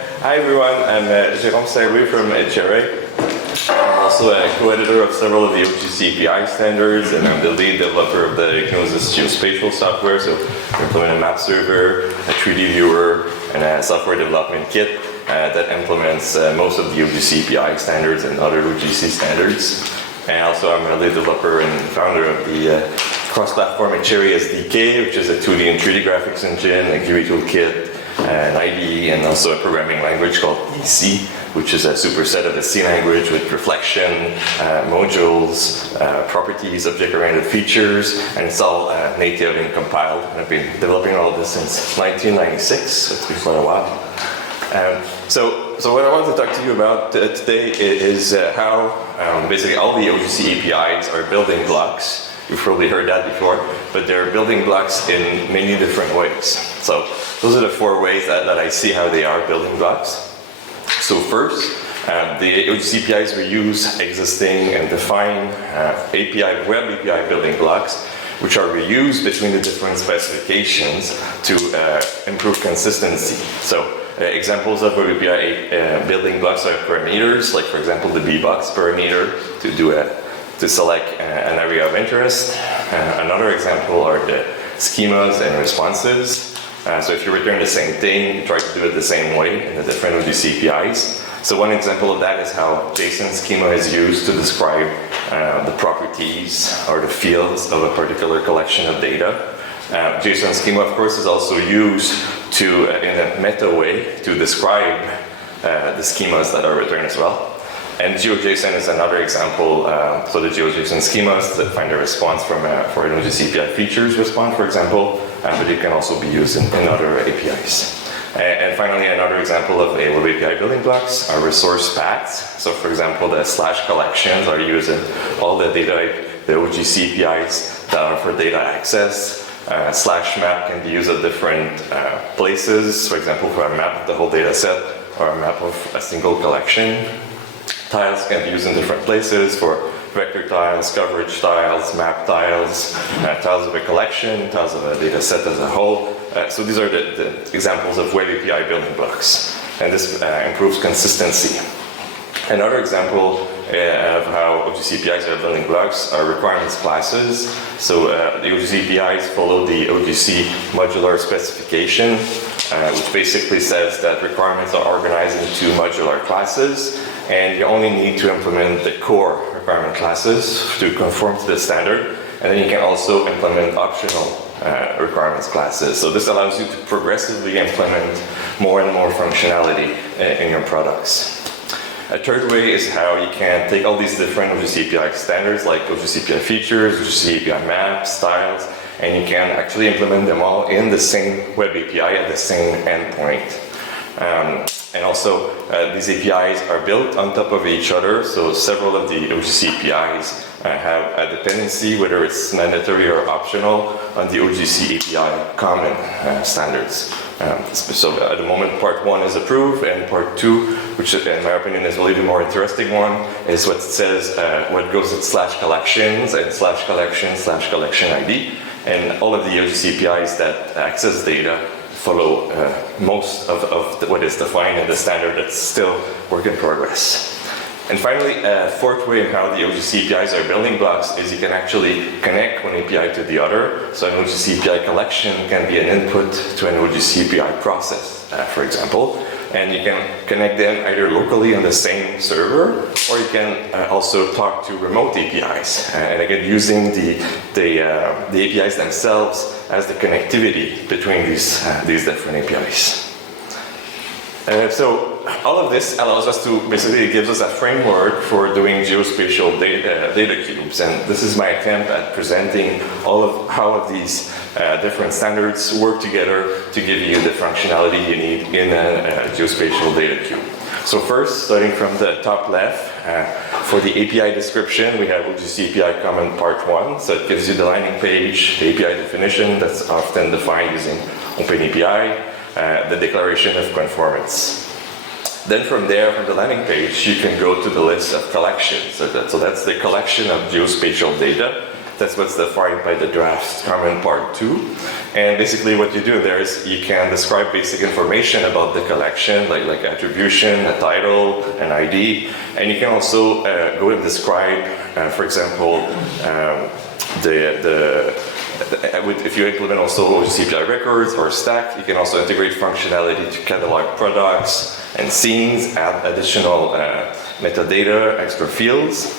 Hi everyone, I'm Jerome St Louis from HRA. I'm also a co-editor of several of the OGC API standards, and I'm the lead developer of the Gnosis geospatial software. So we implement a map server, a 3D viewer, and a software development kit that implements most of the OGC API standards and other OGC standards. And also I'm a lead developer and founder of the cross-platform HRA SDK, which is a 2D and 3D graphics engine, a GUI toolkit, an IDE, and also a programming language called EC, which is a superset of the C language with reflection, modules, properties, object-oriented features, and it's all native and compiled. And I've been developing all of this since 1996, so it's been quite a while. So what I want to talk to you about today is how basically all the OGC APIs are building blocks. You've probably heard that before, but they're building blocks in many different ways. So those are the 4 ways that I see how they are building blocks. So first, the OGC APIs we use existing and define web API building blocks, which are reused between the different specifications to improve consistency. So examples of web API building blocks are parameters, like for example the bbox parameter to select an area of interest. Another example are the schemas and responses. So if you return the same thing, you try to do it the same way in the different OGC APIs. So one example of that is how JSON schema is used to describe the properties or the fields of a particular collection of data. JSON schema, of course, is also used to, in a meta way, to describe the schemas that are returned as well. And GeoJSON is another example. So the GeoJSON schemas that find a response for an OGC API features response, for example, but it can also be used in other APIs. And finally, another example of a web API building blocks are resource paths. So for example, the / collections are used in all the data, the OGC APIs that are for data access. /map can be used at different places, for example, for a map of the whole data set or a map of a single collection. Tiles can be used in different places for vector tiles, coverage tiles, map tiles, tiles of a collection, tiles of a data set as a whole. So these are the examples of web API building blocks. And this improves consistency. Another example of how OGC APIs are building blocks are requirements classes. So the OGC APIs follow the OGC Modular specification, which basically says that requirements are organized into modular classes, and you only need to implement the core requirement classes to conform to the standard, and then you can also implement optional requirements classes. So this allows you to progressively implement more and more functionality in your products. A third way is how you can take all these different OGC API standards like OGC API features, OGC API maps, styles, and you can actually implement them all in the same web API at the same endpoint. And also, these APIs are built on top of each other, so several of the OGC APIs have a dependency, whether it's mandatory or optional, on the OGC API common standards. So at the moment, part 1 is approved, and part 2, which in my opinion is a little bit more interesting one, is what says what goes with /collections and /collection ID. And all of the OGC APIs that access data follow most of what is defined in the standard that's still work in progress. And finally, a fourth way in how the OGC APIs are building blocks is you can actually connect one API to the other. So an OGC API collection can be an input to an OGC API process, for example. And you can connect them either locally on the same server, or you can also talk to remote APIs. And again, using the APIs themselves as the connectivity between these different APIs. So all of this allows us to basically gives us a framework for doing geospatial data cubes, and this is my attempt at presenting how these different standards work together to give you the functionality you need in a geospatial data cube. So first, starting from the top left, for the API description, we have OGC API Common Part 1, so it gives you the landing page, the API definition that's often defined using OpenAPI, the declaration of conformance. Then from there, from the landing page, you can go to the list of collections. So that's the collection of geospatial data That's what's defined by the draft comment part 2. And basically what you do there is you can describe basic information about the collection, like attribution, a title, an ID, and you can also go and describe, for example, if you implement also OGC API records or stack, you can also integrate functionality to catalog products and scenes, add additional metadata, extra fields.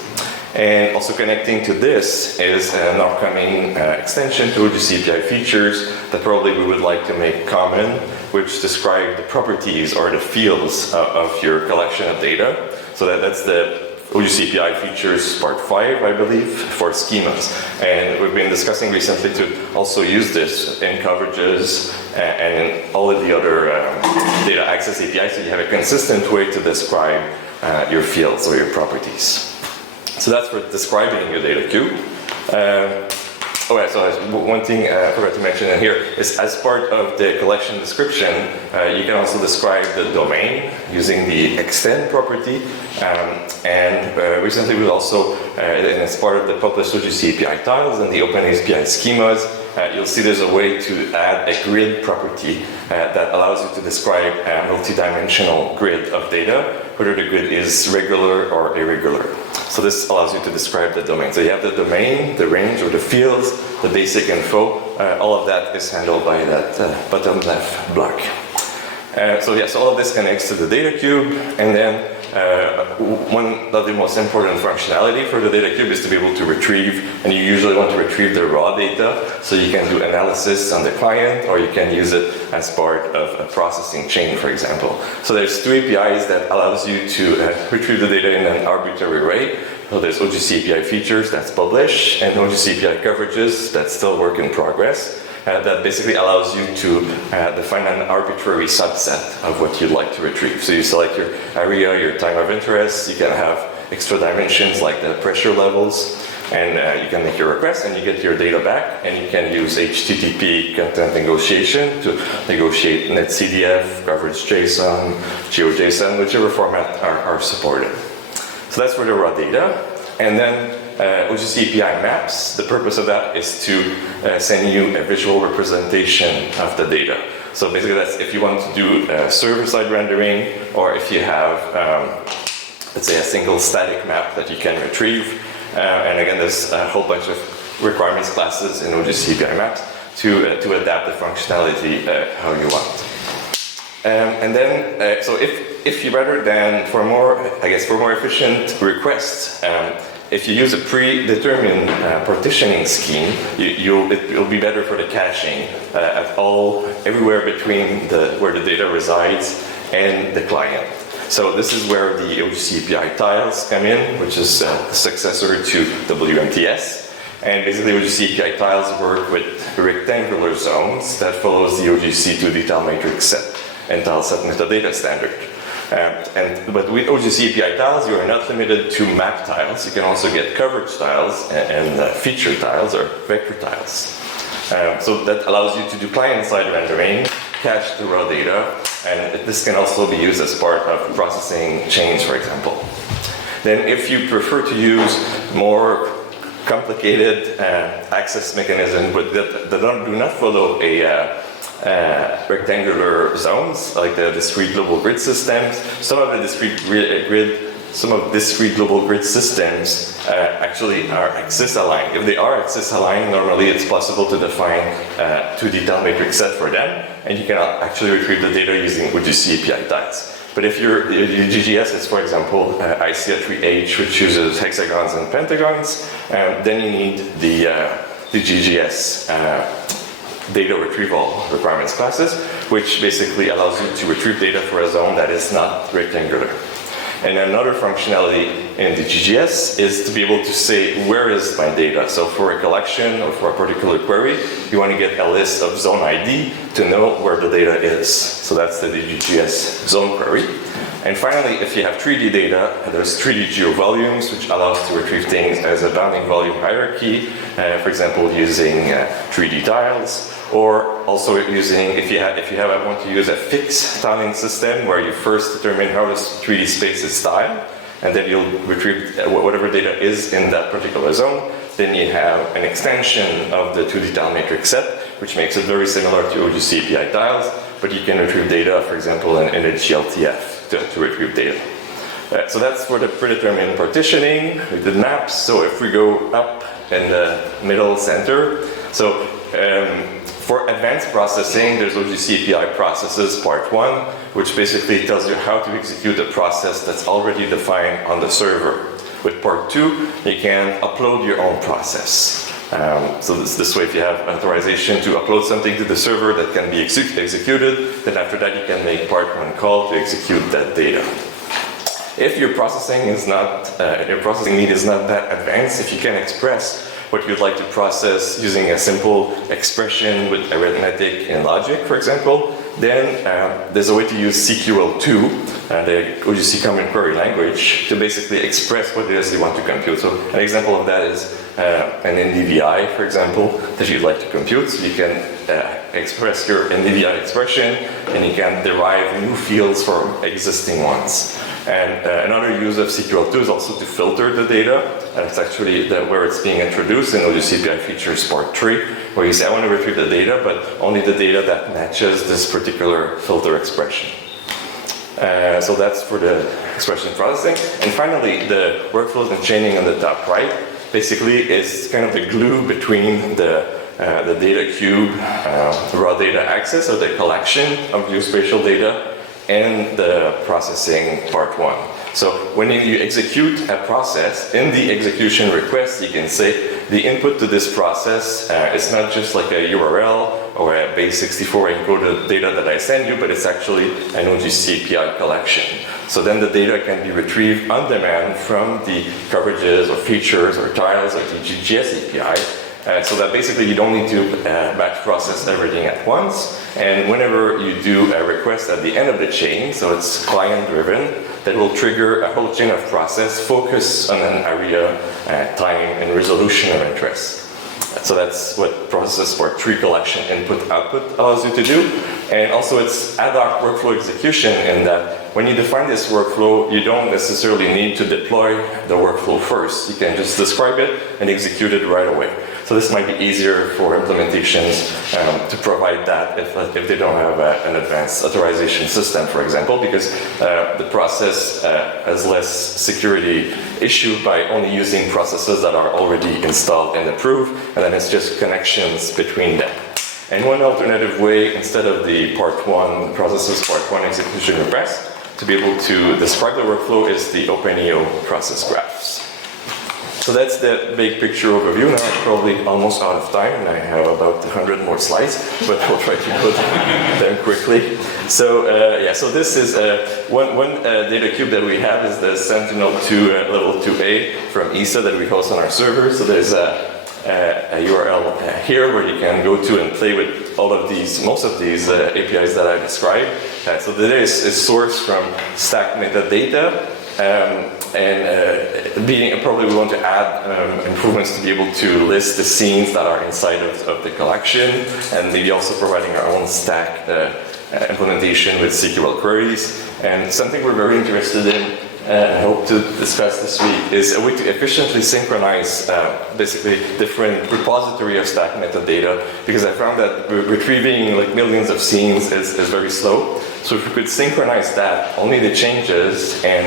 And also connecting to this is an upcoming extension to OGC API features that probably we would like to make common, which describe the properties or the fields of your collection of data. So that's the OGC API features part 5, I believe, for schemas. And we've been discussing recently to also use this in coverages and in all of the other data access APIs, so you have a consistent way to describe your fields or your properties. So that's for describing your data cube. One thing I forgot to mention in here is as part of the collection description, you can also describe the domain using the extend property. Recently we also, as part of the published OGC API tiles and the open API schemas, you'll see there's a way to add a grid property that allows you to describe a multi-dimensional grid of data, whether the grid is regular or irregular. So this allows you to describe the domain. So you have the domain, the range or the fields, the basic info, all of that is handled by that bottom left block. So all of this connects to the data cube, and then one of the most important functionality for the data cube is to be able to retrieve, and you usually want to retrieve the raw data, so you can do analysis on the client, or you can use it as part of a processing chain, for example. So there's 2 APIs that allows you to retrieve the data in an arbitrary way. So there's OGC API features, that's published, and OGC API coverages, that's still work in progress. That basically allows you to define an arbitrary subset of what you'd like to retrieve. So you select your area, your time of interest, you can have extra dimensions like the pressure levels, and you can make your request and you get your data back, and you can use HTTP content negotiation to negotiate NetCDF, coverage JSON, GeoJSON, whichever format are supported. So that's for the raw data. And then OGC API maps, the purpose of that is to send you a visual representation of the data. So basically that's if you want to do server-side rendering, or if you have, let's say, a single static map that you can retrieve. And again, there's a whole bunch of requirements classes in OGC API maps to adapt the functionality how you want. And then, so if you rather than for more efficient requests, if you use a predetermined partitioning scheme, it will be better for the caching everywhere between where the data resides and the client. So this is where the OGC API tiles come in, which is the successor to WMTS. And basically OGC API tiles work with rectangular zones that follows the OGC 2D tile matrix set and tile set metadata standard. But with OGC API tiles, you are not limited to map tiles. You can also get coverage tiles and feature tiles or vector tiles. So that allows you to do client-side rendering, cache the raw data, and this can also be used as part of processing chains, for example. Then if you prefer to use more complicated access mechanisms but that do not follow a rectangular zones, like the discrete global grid systems. Some of discrete global grid systems actually are axis aligned. If they are axis aligned, normally it's possible to define a 2D tile matrix set for them, and you can actually retrieve the data using OGC API tiles. But if your GGS is, for example, ICA3H, which uses hexagons and pentagons, then you need the GGS data retrieval requirements classes, which basically allows you to retrieve data for a zone that is not rectangular. And another functionality in the GGS is to be able to say, where is my data? So for a collection or for a particular query, you want to get a list of zone ID to know where the data is. So that's the GGS zone query. And finally, if you have 3D data, there's 3D geovolumes, which allows to retrieve things as a bounding volume hierarchy, for example, using 3D tiles, or also using, if you want to use a fixed tiling system where you first determine how this 3D space is tiled, and then you'll retrieve whatever data is in that particular zone, then you have an extension of the 2D tile matrix set, which makes it very similar to OGC API tiles, but you can retrieve data, for example, in a GLTF to retrieve data. So that's for the predetermined partitioning. We did maps, so if we go up in the middle center, so for advanced processing, there's OGC API processes part 1, which basically tells you how to execute a process that's already defined on the server. With part 2, you can upload your own process. So this way, if you have authorization to upload something to the server that can be executed, then after that you can make part 1 call to execute that data. If your processing is not, your processing need is not that advanced, if you can express what you'd like to process using a simple expression with arithmetic and logic, for example, then there's a way to use CQL2, the OGC Common Query Language, to basically express what it is you want to compute. So an example of that is an NDVI, for example, that you'd like to compute. So you can express your NDVI expression, and you can derive new fields from existing ones. And another use of CQL2 is also to filter the data. And it's actually where it's being introduced in OGC API features part 3, where you say, I want to retrieve the data, but only the data that matches this particular filter expression. So that's for the expression processing. And finally, the workflows and chaining on the top right basically is kind of the glue between the data cube, raw data access, or the collection of geospatial data, and the processing part 1. So when you execute a process, in the execution request, you can say the input to this process is not just like a URL or a base64 encoded data that I send you, but it's actually an OGC API collection. So then the data can be retrieved on demand from the coverages or features or tiles or the GGS API. So that basically you don't need to batch process everything at once. And whenever you do a request at the end of the chain, so it's client driven, that will trigger a whole chain of process focused on an area, time, and resolution of interest. So that's what process part 3 collection input-output allows you to do. And also it's ad hoc workflow execution in that when you define this workflow, you don't necessarily need to deploy the workflow first. You can just describe it and execute it right away. So this might be easier for implementations to provide that if they don't have an advanced authorization system, for example, because the process has less security issue by only using processes that are already installed and approved, and then it's just connections between them. And one alternative way, instead of the part 1 processes, part 1 execution request, to be able to describe the workflow is the OpenEO process graphs. So that's the big picture overview. Now I'm probably almost out of time, and I have about 100 more slides, but we'll try to go them quickly. So so this is one data cube that we have is the Sentinel-2 level 2A from ESA that we host on our server. So there's a URL here where you can go to and play with all of these, most of these APIs that I described. So the data is sourced from stack metadata. Probably we want to add improvements to be able to list the scenes that are inside of the collection, and maybe also providing our own stack implementation with CQL queries. And something we're very interested in and hope to discuss this week is a way to efficiently synchronize basically different repository of stack metadata, because I found that retrieving like millions of scenes is very slow. So if we could synchronize that, only the changes, and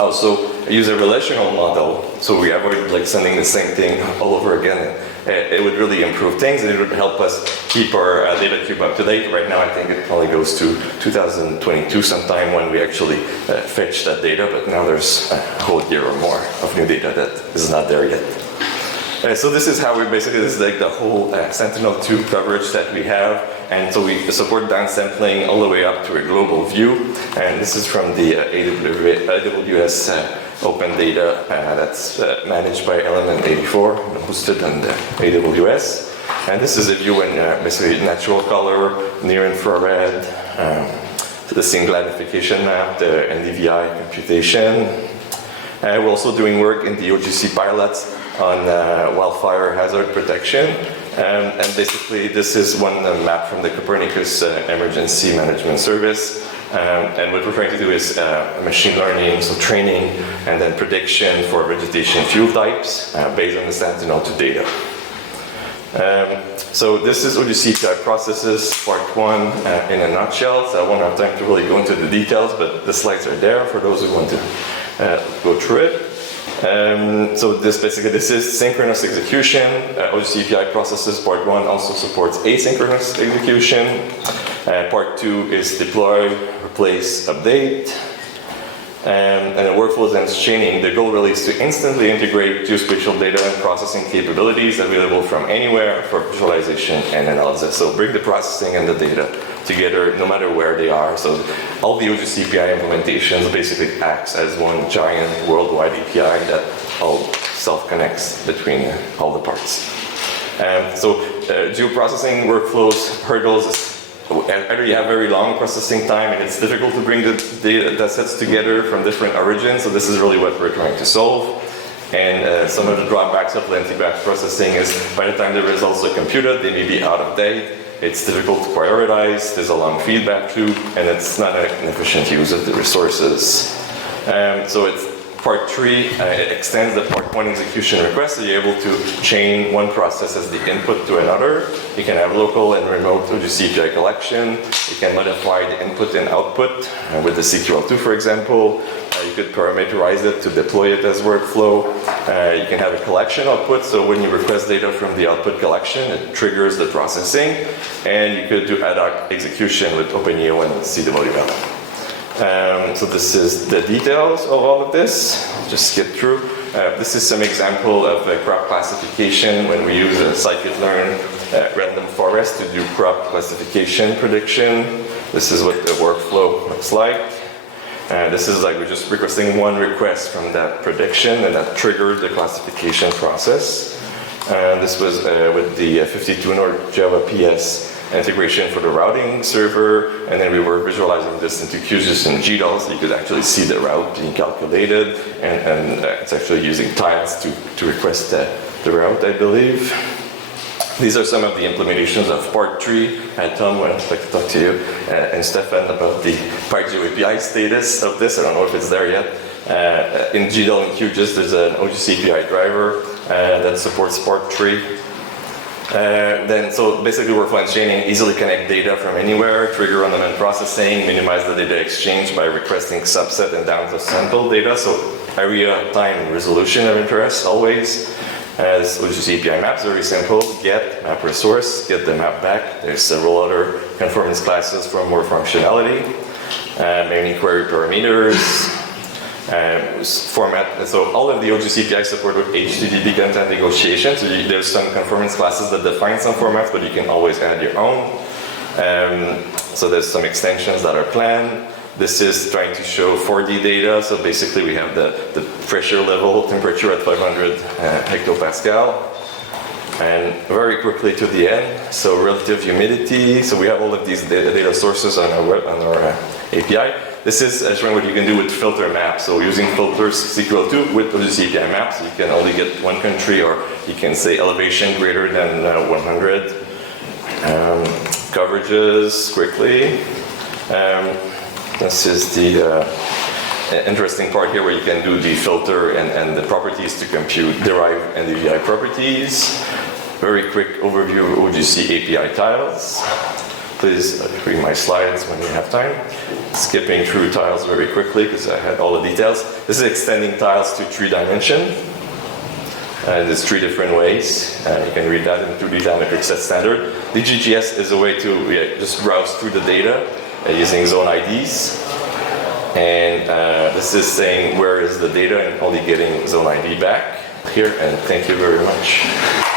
also use a relational model, so we avoid like sending the same thing all over again. It would really improve things, and it would help us keep our data cube up to date. Right now, I think it probably goes to 2022 sometime when we actually fetch that data, but now there's a whole year or more of new data that is not there yet. So this is how we basically, this is like the whole Sentinel-2 coverage that we have. And so we support downsampling all the way up to a global view. And this is from the AWS open data that's managed by Element 84, hosted on the AWS. And this is a view in basically natural color, near infrared, the scene classification map, the NDVI computation. We're also doing work in the OGC pilots on wildfire hazard protection. And basically, this is one map from the Copernicus Emergency Management Service. And what we're trying to do is machine learning, so training, and then prediction for vegetation fuel types based on the Sentinel-2 data. So this is OGC API processes, part 1 in a nutshell. So I won't have time to really go into the details, but the slides are there for those who want to go through it. So this is synchronous execution. OGC API processes part 1 also supports asynchronous execution. Part 2 is deploy, replace, update. And the workflows and chaining, the goal really is to instantly integrate geospatial data and processing capabilities available from anywhere for visualization and analysis. So bring the processing and the data together no matter where they are. So all the OGC API implementations basically acts as one giant worldwide API that all self-connects between all the parts. So geoprocessing workflows, hurdles, either you have very long processing time and it's difficult to bring the data sets together from different origins, so this is really what we're trying to solve. And some of the drawbacks of lengthy batch processing is by the time the results are computed, they may be out of date, it's difficult to prioritize, there's a long feedback loop, and it's not an efficient use of the resources. So it's part 3 extends the part 1 execution request, so you're able to chain one process as the input to another. You can have local and remote OGC API collection. You can modify the input and output with the CQL2, for example. You could parameterize it to deploy it as workflow. You can have a collection output, so when you request data from the output collection, it triggers the processing. And you could do ad hoc execution with OpenEO and CWL. So this is the details of all of this. I'll just skip through. This is some example of crop classification when we use a scikit-learn random forest to do crop classification prediction. This is what the workflow looks like. This is like we're just requesting one request from that prediction, and that triggered the classification process. This was with the 52 Nord Java PS integration for the routing server, and then we were visualizing this into QGIS and GDAL, so you could actually see the route being calculated, and it's actually using tiles to request the route, I believe. These are some of the implementations of part 3. Tom, I'd like to talk to you and Stefan about the PyGeo API status of this. I don't know if it's there yet. In GDAL and QGIS, there's an OGC API driver that supports part 3. So basically workflow and chaining, easily connect data from anywhere, trigger on-demand processing, minimize the data exchange by requesting subset and down to sample data, so area, time, resolution of interest always. As OGC API maps, very simple, get map resource, get the map back. There's several other conformance classes for more functionality. Many query parameters. Format, so all of the OGC API support with HTTP content negotiation, so there's some conformance classes that define some formats, but you can always add your own. So there's some extensions that are planned. This is trying to show 4D data, so basically we have the pressure level, temperature at 500 hectopascal. And very quickly to the end, so relative humidity, so we have all of these data sources on our API. This is showing what you can do with filter maps. So using filters CQL2 with OGC API maps, you can only get one country, or you can say elevation greater than 100. Coverages quickly. This is the interesting part here where you can do the filter and the properties to compute derived NDVI properties. Very quick overview of OGC API tiles. Please read my slides when you have time. Skipping through tiles very quickly because I had all the details. This is extending tiles to 3 dimension. There's 3 different ways. You can read that in 2D diametric set standard. DGGS is a way to just browse through the data using zone IDs. And this is saying where is the data and only getting zone ID back here. And thank you very much.